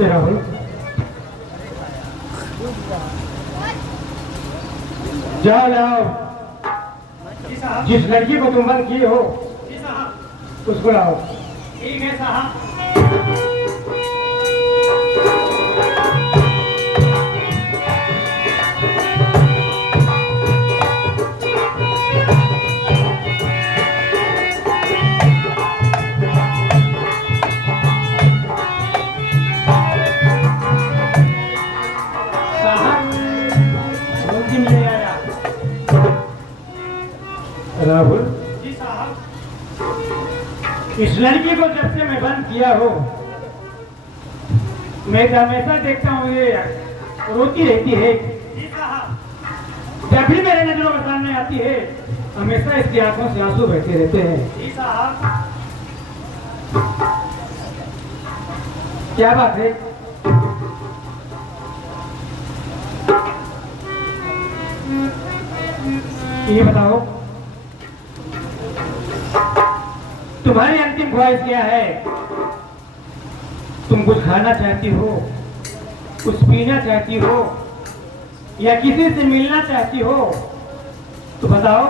नमस्ते राहुल। जाओ लाओ, जिस लड़की को तुम बंद किए हो उसको लाओ। ठीक है साहब। राहुल, जी साहब। इस लड़की को जब से मैं बंद किया हो, मैं हमेशा देखता हूँ ये रोती रहती है। जी साहब। जब भी मेरे नजरों के सामने आती है हमेशा इसकी आंखों से आंसू बहते रहते हैं। जी साहब। क्या बात है? ये बताओ, तुम्हारी अंतिम ख्वाहिश क्या है? तुम कुछ खाना चाहती हो, कुछ पीना चाहती हो, या किसी से मिलना चाहती हो तो बताओ,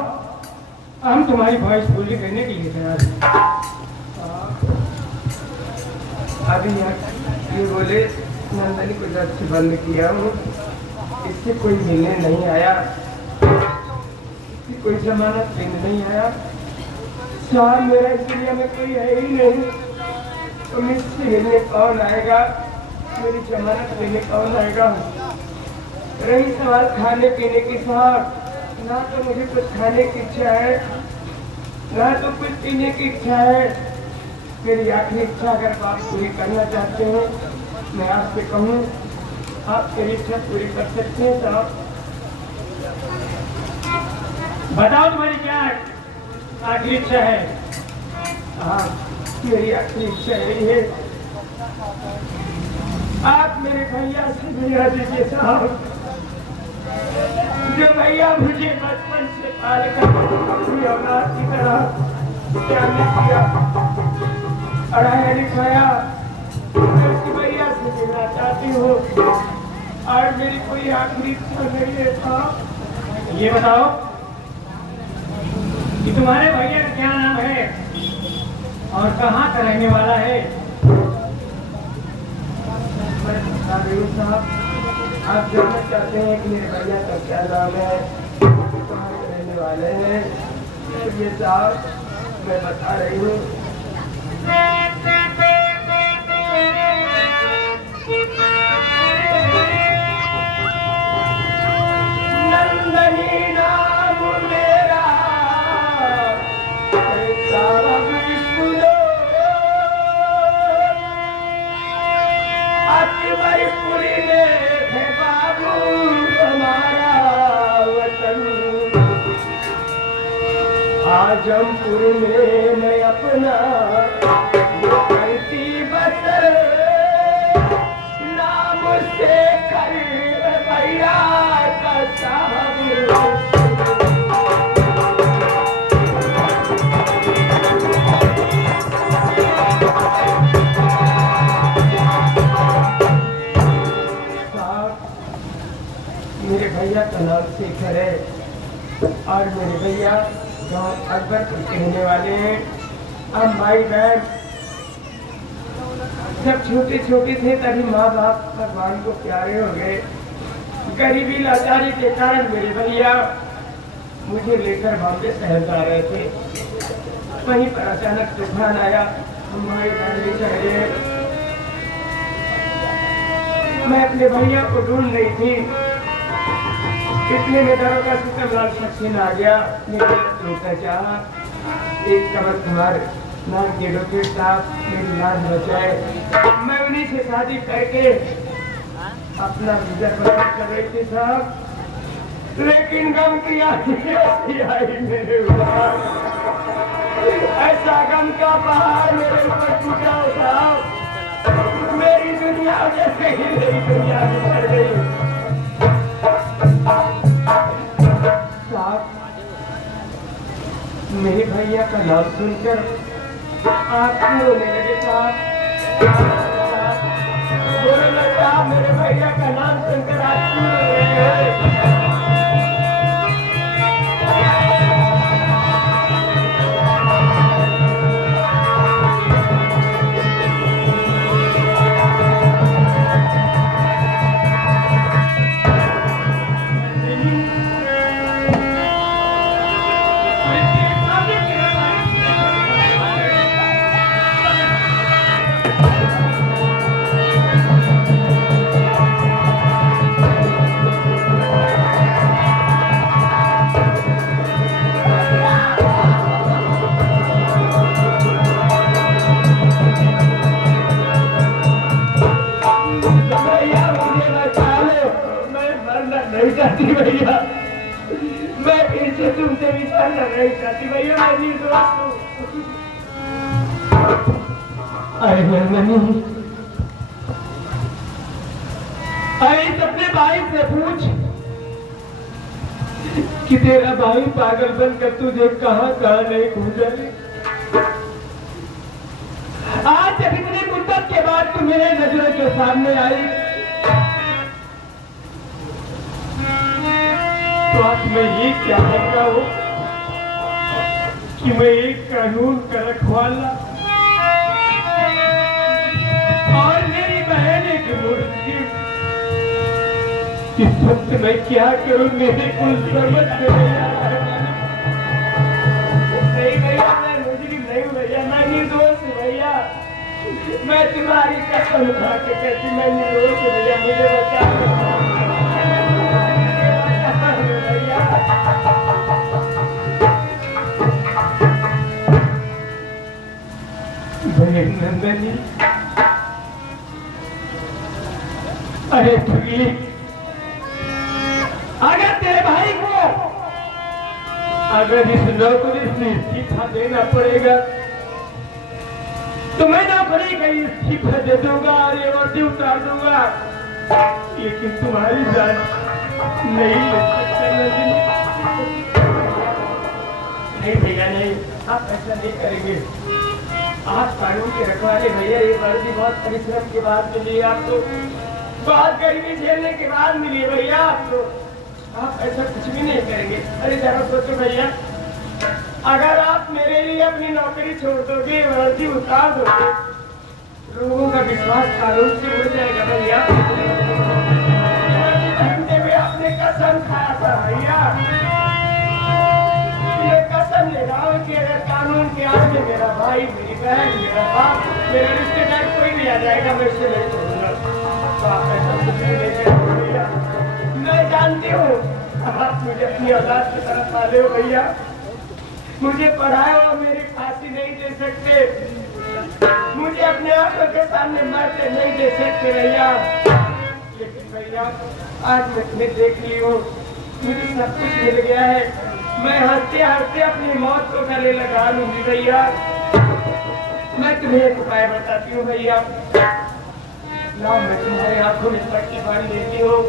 हम तुम्हारी ख्वाहिश पूरी करने के लिए तैयार हैं। अभी ये बोले नंदनी को जब से बंद किया हूँ, इससे कोई मिलने नहीं आया, इससे कोई जमानत लेने नहीं आया। साहब मेरा इस दुनिया में कोई है ही नहीं, तो मुझसे मिलने कौन आएगा, मेरी जमानत लेने कौन आएगा? रही सवाल खाने पीने की साहब, ना तो मुझे कुछ खाने की इच्छा है, ना तो कुछ पीने की इच्छा है। मेरी आखिरी इच्छा अगर आप पूरी करना चाहते हैं, मैं आपसे कहूँ, आप मेरी इच्छा पूरी कर सकते हैं साहब। बताओ तुम्हारी क्या आखिरी इच्छा है? हाँ, मेरी आखिरी इच्छा यही है, आप मेरे भैया से मिला दीजिए साहब। जो भैया मुझे बचपन से पाल कर अपनी औलाद की तरह प्यार किया, पढ़ाया लिखाया, मैं उसकी भैया से मिलना चाहती हूँ और मेरी कोई आखिरी इच्छा नहीं है साहब। ये बताओ कि तुम्हारे भैया का क्या नाम है और कहाँ का रहने वाला है? मैं बता रही हूँ साहब, आप जानना चाहते हैं कि मेरे भैया का क्या नाम है, कहाँ के रहने वाले हैं, तो ये साहब मैं बता रही हूँ। नंदनी नाम मेरा साहब सुनो, अकबरपुरी में है बाबू हमारा वतन, आजमपुर में मैं अपना करती बसर, नाम से कर भैया का साहब। मेरे भैया का नाम शेखर है और मेरे भैया गाँव अकबरपुर के रहने वाले हैं। अब भाई बहन जब छोटे छोटे थे तभी माँ बाप भगवान को प्यारे हो गए। गरीबी लाचारी के कारण मेरे भैया मुझे लेकर बॉम्बे शहर जा रहे थे, वहीं पर अचानक तूफान आया, हमारे घर में चढ़ गए। मैं अपने भैया को ढूंढ रही थी, इतने में दरोगा सिकंदर सक्सेना आ गया। मेरे रोका चाहा, एक कमर कुमार नाम के डॉक्टर साहब मेरी जान बचाए। मैं उन्हीं से शादी करके अपना वीजा प्राप्त कर रही थी साहब, लेकिन गम की आंखें आई मेरे ऊपर, ऐसा गम का पहाड़ मेरे ऊपर टूटा साहब, मेरी दुनिया जैसे ही मेरी दुनिया बिछड़ गई साहब। मेरे भैया का नाम सुनकर आप क्यों रोने लगे साहब? मेरे भैया का नाम सुनकर आज चूर हो गए हैं। नहीं चाहती भैया, मैं फिर से तुमसे विचार नहीं चाहती भैया, मैं निर्दोष हूँ। अरे नंदनी, अरे अपने भाई से पूछ कि तेरा भाई पागल बनकर तुझे कहाँ कहाँ नहीं गुजरे। आज जब इतनी मुद्दत के बाद तू मेरे नजरों के सामने आई तो आज मैं ये क्या करता हूँ कि मैं एक कानून का रखवाला और मेरी बहन एक मुर्शिद, इस वक्त मैं क्या करूं मेरे को समझ नहीं आ रहा। नहीं भैया, मैं मुजरिम नहीं हूँ भैया, मैं निर्दोष हूँ भैया, मैं तुम्हारी कसम खा के कहती मैं निर्दोष हूँ भैया, मुझे बचा नंदनी। अरे ठगी, अगर तेरे भाई को अगर इस नौकरी से इस्तीफा देना पड़ेगा तो मैं नौकरी का इस्तीफा दे दूंगा और ये वर्दी उतार दूंगा, लेकिन तुम्हारी जान नहीं ले सकते नंदनी। नहीं भैया नहीं, आप ऐसा नहीं करेंगे। आप कानून के रखवाले भैया, ये वर्दी बहुत परिश्रम के बाद मिली है आपको, बहुत गर्मी झेलने के बाद मिली है भैया आपको, आप ऐसा कुछ भी नहीं करेंगे। अरे जरा सोचो भैया, अगर आप मेरे लिए अपनी नौकरी छोड़ दोगे, वर्दी उतार दोगे, लोगों का विश्वास कानून से उड़ जाएगा भैया। आपने कसम खाया था भैया, ये कसम ले रहा हूं कि अगर कानून के आगे मेरा भाई, मेरी बहन, मेरा बाप, मेरा रिश्तेदार कोई भी आ जाएगा, मैं उसे नहीं छोड़ूंगा। तो आप ऐसा कुछ नहीं करेंगे भैया, मैं जानती हूँ आप मुझे अपनी औलाद की तरफ पाले हो भैया, मुझे पढ़ाए और मेरी फांसी नहीं दे सकते, मुझे अपने आंखों के सामने मरते नहीं दे सकते भैया, लेकिन भैया आज मैं तुम्हें देख ली हूँ, मुझे सब कुछ मिल गया है, मैं हंसते हंसते अपनी मौत को गले लगा लूंगी भैया। मैं तुम्हें एक उपाय बताती हूँ भैया, ना मैं तुम्हारे आंखों में पट्टी बांध देती हूँ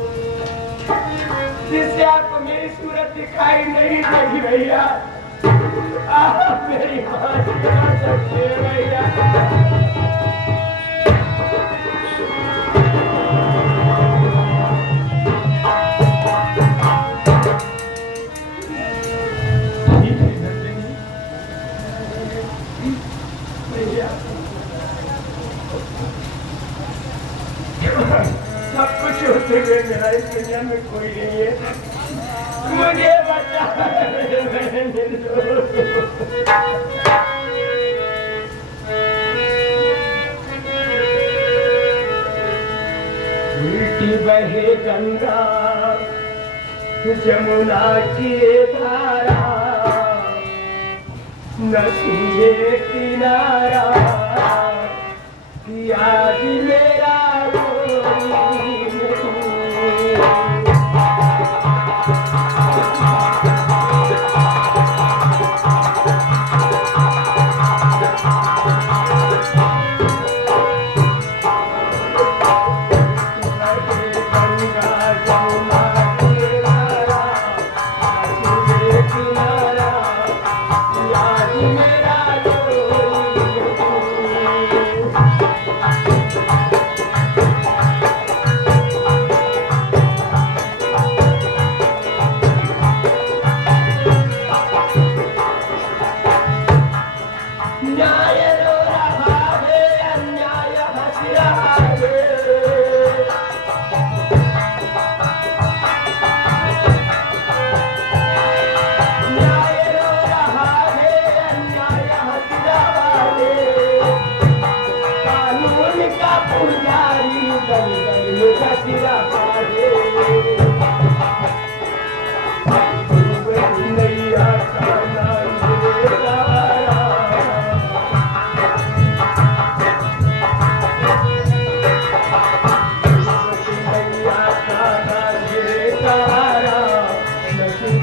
जिससे आपको मेरी सूरत दिखाई नहीं देगी भैया, आप मेरी बात सुना सकते हैं भैया। सब कुछ होते हुए मेरा इस दुनिया में कोई नहीं है, मुझे बचा। उल्टी बहे गंगा जमुना की धारा, न सूझे किनारा, याद मेरा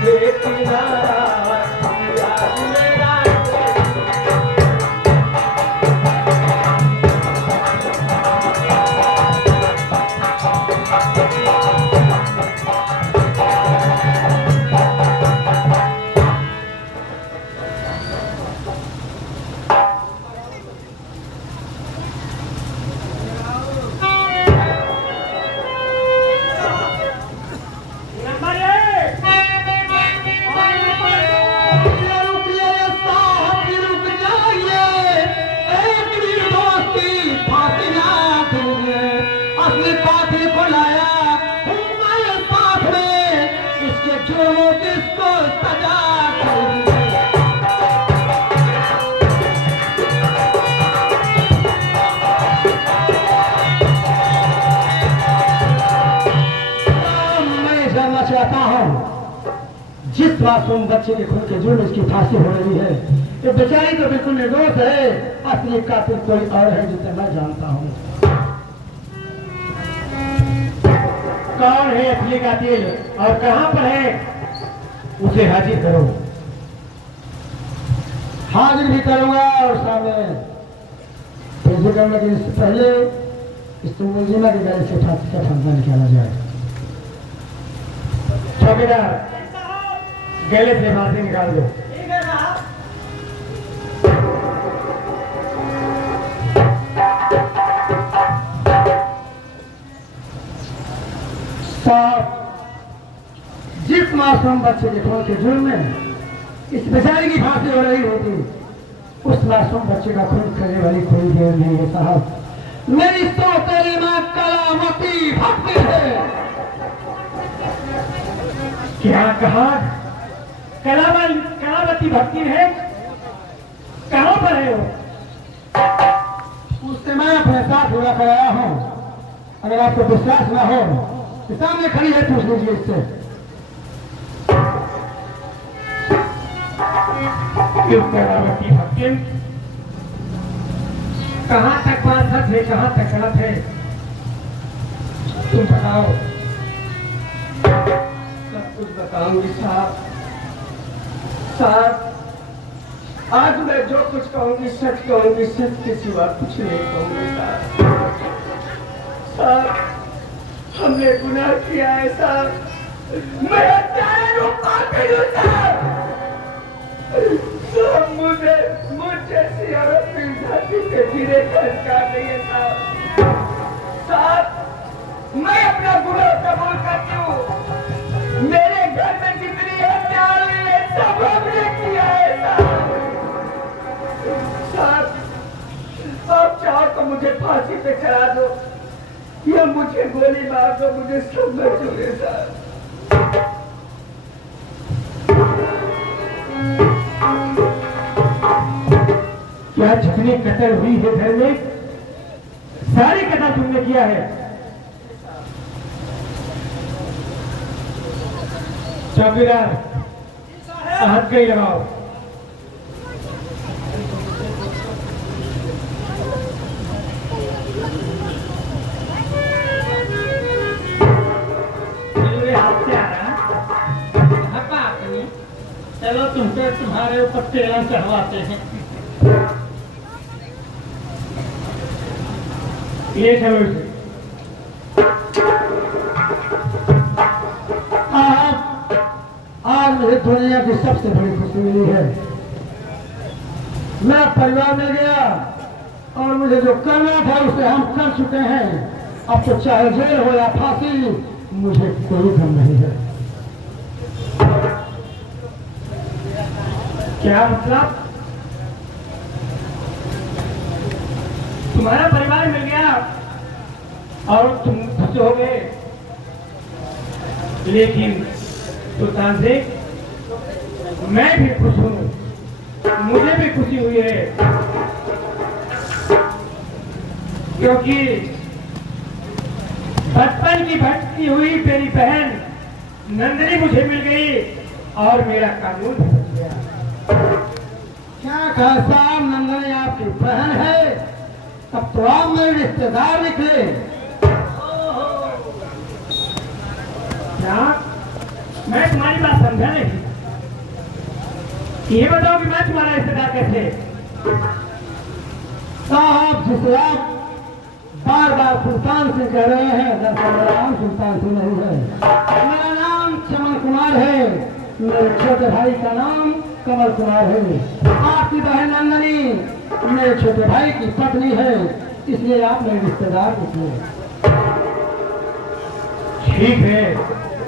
तुझे किनारा याद मेरा नंबर एक और नंबर अपने कातिल को लाया हूँ मैं साथ में, इसके जुर्मों किसको सजा दूंगा। मैं जानना चाहता हूँ जिस मासूम बच्चे के खून के जुर्म इसकी फांसी हो रही है, ये बेचारी तो बिल्कुल निर्दोष है, असली कातिल कोई और है जिसे मैं जानता हूँ। कौन है असली कातिल और कहां पर है, उसे हाजिर करो। हाजिर भी करूंगा और सामने पेश करने के पहले इस मुलजिमा के गले से फांसी का फंदा निकाला जाए। चौकीदार साहब गले से फांसी निकाल दो। ठीक है साहब। साहब, जिस मासूम बच्चे के खून के जुर्म में इस बेचारे की फांसी हो रही होती, उस मासूम बच्चे का खून करने वाली कोई देर नहीं है साहब। मेरी तो तेरी मां कलामती भक्ति है। क्या कहा? कलावती भक्ति है? कहां पर है वो? उससे मैं अपने साथ हुआ कराया हूं। अगर आपको विश्वास ना हो तो सामने खड़ी है, पूछ लीजिए इससे। क्यों कलावती भक्ति? कहां तक बात सच है, कहां तक गलत है, तुम बताओ। सब कुछ बताऊंगी साहब। साहब, आज मैं जो कुछ कहूंगी सच कहूंगी, सच के सिवा कुछ नहीं कहूंगी साहब। साहब, हमने गुनाह किया है साहब। मैं हत्यारा हूं, पापी हूं साहब। साहब, मुझे जैसी औरत मिल जाती के जीने का अधिकार नहीं है साहब। साहब, मैं अपना गुनाह कबूल करती हूँ। मेरे घर में जितनी हत्या हुई है सब हमने किया है साहब। साहब, आप चाहो तो मुझे फांसी पे चढ़ा दो या मुझे गोली मार दो, मुझे सब मंजूर है साहब। क्या जितनी कत्ल हुई है घर में, सारी कत्ल तुमने किया है? चौकीदार हाथ कहीं लगाओ। मेरे हाथ से आ रहा है बात नहीं। चलो तुमसे तुम्हारे ऊपर तेल चढ़वाते हैं। ये चलो इसे। आज मुझे दुनिया की सबसे बड़ी खुशी मिली है। मेरा परिवार मिल गया और मुझे जो करना था उसे हम कर चुके हैं। अब तो चाहे जेल हो या फांसी, मुझे कोई गम नहीं है। क्या मतलब? तुम्हारा परिवार मिल गया और तुम खुश हो गए, लेकिन सुल्तान से मैं भी खुश हूं, मुझे भी खुशी हुई है, क्योंकि बचपन की भटकी हुई मेरी बहन नंदिनी मुझे मिल गई और मेरा कानून भी बच गया। क्या कहता नंदनी आपकी बहन है? तब तो आप मेरे रिश्तेदार निकले। क्या मैं तुम्हारी बात समझा नहीं। ये बताओ कि मैं तुम्हारा रिश्तेदार कैसे? साहब जिसे आप बार बार सुल्तान सिंह कह रहे हैं, दरअसल मेरा नाम सुल्तान सिंह नहीं है, मेरा नाम चमन कुमार है। मेरे छोटे भाई का नाम कमल कुमार है। आपकी बहन नंदनी मेरे छोटे भाई की पत्नी है, इसलिए आप मेरे रिश्तेदार निकले। ठीक है,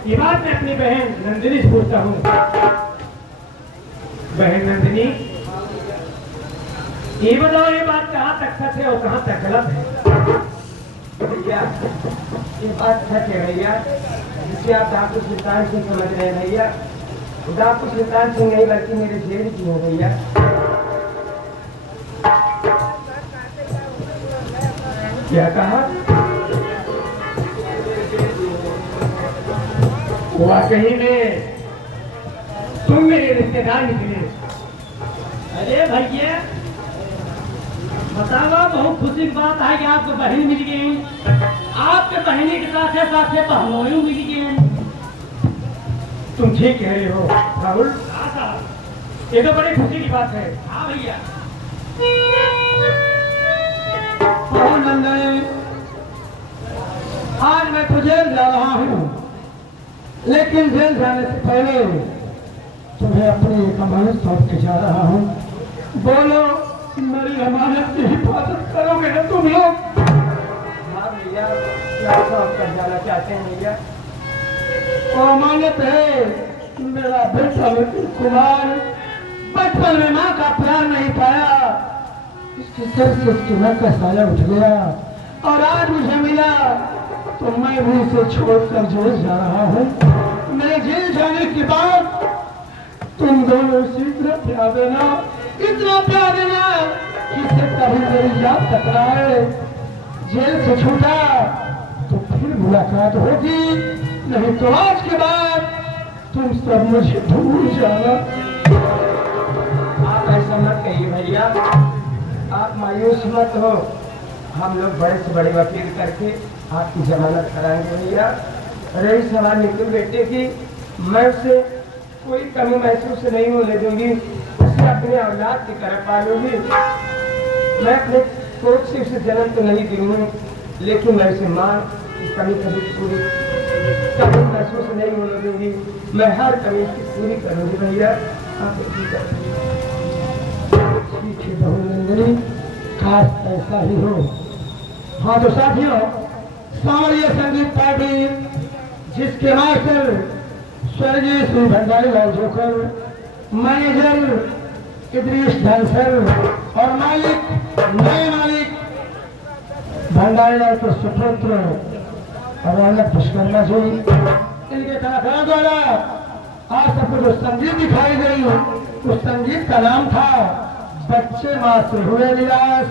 ये बात मैं अपनी बहन नंदिनी से पूछता हूँ। बहन नंदिनी, ये बताओ ये बात कहाँ तक सच है और कहाँ तक गलत है? भैया ये बात सच है भैया, जिसे आप डॉक्टर सुल्तान सिंह समझ रहे हैं भैया, डॉक्टर सुल्तान सिंह नहीं बल्कि मेरे जेल की हो भैया। क्या कहा? वाकई में तुम मेरे रिश्तेदार निकले। अरे भैया बताओ, बहुत खुशी की बात है कि आपको बहन मिल गई। आपके बहनी के साथ साथ बहनों मिल गए। तुम ठीक कह रहे हो राहुल, हाँ साहब, ये तो बड़ी खुशी की बात है। हाँ भैया। और नंदनी, आज मैं तो जेल जा रहा हूँ, लेकिन जेल जाने से पहले तुम्हें अपनी एक अमानत सौंप के जा रहा हूँ। बोलो, मेरी अमानत की हिफाजत करोगे ना तुम लोग? हाँ भैया, क्या सौंप कर जाना चाहते हैं भैया? वो अमानत है मेरा बेटा विपिन कुमार बचपन में माँ का प्यार नहीं पाया, इसके सर से उसकी माँ का साया उठ गया और आज मुझे मिला तो मैं भी इसे छोड़कर जेल जा रहा हूँ। मेरे जेल जाने के बाद तुम दोनों से इतना प्यार देना कि इसे कभी मेरी याद टकराए। जेल से छूटा तो फिर मुलाकात होगी, नहीं तो आज के बाद तुम सब मुझे भूल जाना। आप ऐसा मत कहिए भैया, आप मायूस मत हो। हम लोग बड़े से बड़े वकील करके आपकी जमानत कराएंगे भैया। रही सवाल निखिल बेटे की, मैं उसे कोई कमी महसूस नहीं होने दूंगी, उसे अपने औलाद की तरह पालूंगी। मैं अपने सोच से उसे जन्म तो नहीं दी हूँ, लेकिन मैं उसे माँ की कमी कभी पूरी कभी महसूस नहीं होने दूंगी। मैं हर कमी की पूरी करूंगी भैया। आप ठीक है बहुनंदिनी, खास ऐसा ही हो। हाँ तो साथियों, सांवरिया संगीत पार्टी जिसके मास्टर स्वर्गीय श्री भंडारी लाल जोकर, मैनेजर इद्रीस डांसर और मालिक नए मालिक भंडारी लाल के सुपुत्र रौनक विश्वकर्मा जी, इनके कलाकारों द्वारा आज सबको जो संगीत दिखाई गई उस संगीत का नाम था बच्चे माँ से हुए निराश,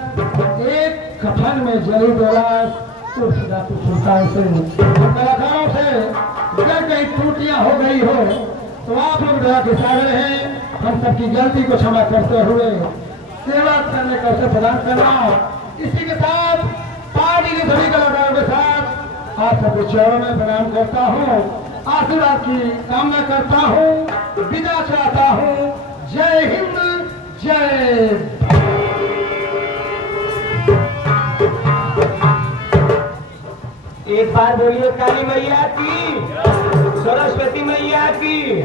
एक कफन में जली बेलाश। सुल्तान सिंह कलाकारों से अगर कहीं त्रुटियां हो गई हो तो आप लोग दया के सागर हैं, हम सबकी गलती को क्षमा करते हुए सेवा करने का अवसर प्रदान करना। इसी के साथ पार्टी के सभी कलाकारों के साथ आप सबके चरणों में प्रणाम करता हूँ, आशीर्वाद की कामना करता हूँ, विदा चाहता हूँ। जय हिंद, जय। एक बार बोलिए काली मैया की, सरस्वती मैया की।